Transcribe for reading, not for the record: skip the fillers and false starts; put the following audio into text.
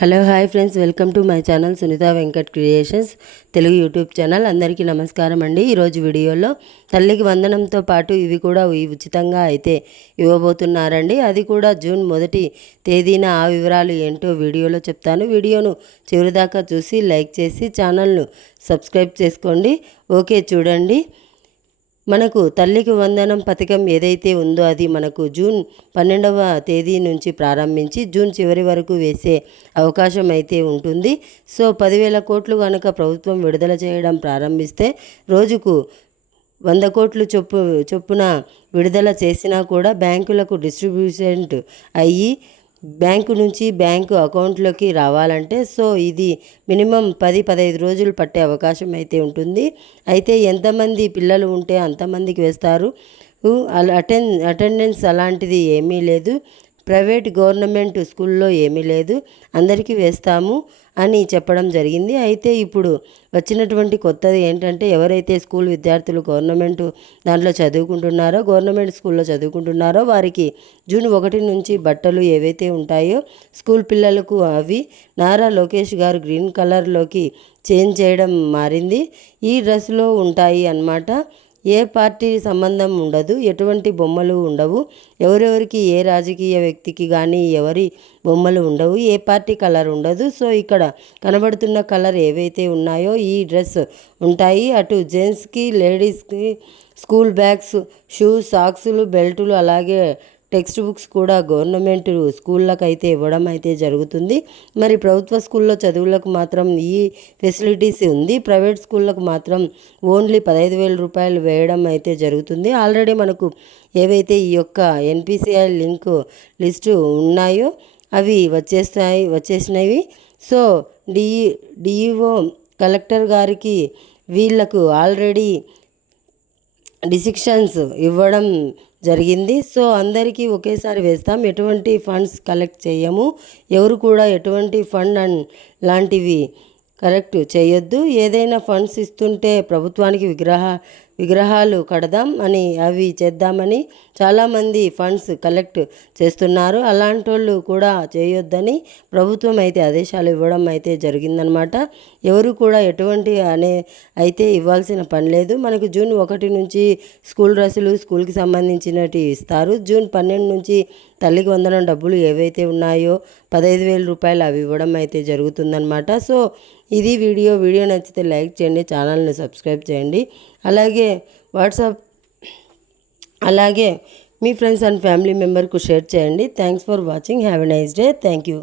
Hello hi friends, welcome to my channel Sunitha Venkat creations Telugu YouTube channel. అందరికీ నమస్కారం అండి. ఈరోజు వీడియోలో తల్లికి వందనంతో పాటు ఇవి కూడా ఉచితంగా అయితే ఇవ్వబోతున్నారండి. అది కూడా జూన్ 1 తేదీన. ఆ వివరాలు ఏంటో వీడియోలో చెప్తాను. వీడియోను చివరిదాకా చూసి లైక్ చేసి ఛానల్ను సబ్స్క్రైబ్ చేసుకోండి. ఓకే, చూడండి. మనకు తల్లికి వందనం పథకం ఏదైతే ఉందో అది మనకు జూన్ 12వ తేదీ నుంచి ప్రారంభించి జూన్ చివరి వరకు వేసే అవకాశం అయితే ఉంటుంది. సో 10,000 కోట్లు కనుక ప్రభుత్వం విడుదల చేయడం ప్రారంభిస్తే రోజుకు 100 కోట్లు చొప్పున విడుదల చేసినా కూడా బ్యాంకులకు డిస్ట్రిబ్యూషన్ అయ్యి బ్యాంకు నుంచి బ్యాంకు అకౌంట్లోకి రావాలంటే సో ఇది మినిమం 10-15 రోజులు పట్టే అవకాశం అయితే ఉంటుంది. అయితే ఎంతమంది పిల్లలు ఉంటే అంతమందికి వేస్తారు. అటెండెన్స్ అలాంటిది ఏమీ లేదు. ప్రైవేట్ గవర్నమెంట్ స్కూల్లో ఏమీ లేదు, అందరికీ వేస్తాము అని చెప్పడం జరిగింది. అయితే ఇప్పుడు వచ్చినటువంటి కొత్తది ఏంటంటే ఎవరైతే స్కూల్ విద్యార్థులు గవర్నమెంట్ దాంట్లో చదువుకుంటున్నారో, గవర్నమెంట్ స్కూల్లో చదువుకుంటున్నారో వారికి జూన్ 1 నుంచి బట్టలు ఏవైతే ఉంటాయో స్కూల్ పిల్లలకు అవి నారా లోకేష్ గారు గ్రీన్ కలర్లోకి చేంజ్ చేయడం మారింది. ఈ డ్రెస్లో ఉంటాయి అన్నమాట. ఏ పార్టీ సంబంధం ఉండదు, ఎటువంటి బొమ్మలు ఉండవు, ఎవరెవరికి ఏ రాజకీయ వ్యక్తికి కానీ ఎవరి బొమ్మలు ఉండవు, ఏ పార్టీ కలర్ ఉండదు. సో ఇక్కడ కనబడుతున్న కలర్ ఏవైతే ఉన్నాయో ఈ డ్రెస్ ఉంటాయి. అటు జెంట్స్కి లేడీస్కి స్కూల్ బ్యాగ్స్, షూస్, సాక్సులు, బెల్టులు, అలాగే టెక్స్ట్ బుక్స్ కూడా గవర్నమెంట్ స్కూళ్ళకు అయితే ఇవ్వడం అయితే జరుగుతుంది. మరి ప్రభుత్వ స్కూల్లో చదువులకు మాత్రం ఈ ఫెసిలిటీస్ ఉంది. ప్రైవేట్ స్కూళ్ళకు మాత్రం ఓన్లీ 15,000 రూపాయలు వేయడం అయితే జరుగుతుంది. ఆల్రెడీ మనకు ఏవైతే ఈ యొక్క ఎన్పిసిఐ లింక్ లిస్టు ఉన్నాయో అవి వచ్చేసినవి. సో డిఈఓ కలెక్టర్ గారికి వీళ్ళకు ఆల్రెడీ డిసిషన్స్ ఇవ్వడం జరిగింది. సో అందరికీ ఒకేసారి వేస్తాం, ఎటువంటి ఫండ్స్ కలెక్ట్ చేయము, ఎవరు కూడా ఎటువంటి ఫండ్ లాంటివి కలెక్ట్ చేయొద్దు. ఏదైనా ఫండ్స్ ఇస్తుంటే ప్రభుత్వానికి విగ్రహాలు కడదాం అని అవి చేద్దామని చాలామంది ఫండ్స్ కలెక్ట్ చేస్తున్నారు. అలాంటి వాళ్ళు కూడా చేయొద్దని ప్రభుత్వం అయితే ఆదేశాలు ఇవ్వడం అయితే జరిగిందనమాట. ఎవరు కూడా ఎటువంటి అయితే ఇవ్వాల్సిన పని లేదు. మనకు జూన్ 1 నుంచి స్కూల్ డ్రెస్సులు స్కూల్కి సంబంధించినవి ఇస్తారు. జూన్ 12 నుంచి తల్లికి వందనం డబ్బులు ఏవైతే ఉన్నాయో 15,000 రూపాయలు అవి ఇవ్వడం అయితే జరుగుతుందన్నమాట. సో ఇది వీడియో నచ్చితే లైక్ చేయండి, ఛానల్ని సబ్స్క్రైబ్ చేయండి, అలాగే మీ ఫ్రెండ్స్ అండ్ ఫ్యామిలీ మెంబర్కు షేర్ చేయండి. Thanks for watching. Have a nice day. Thank you.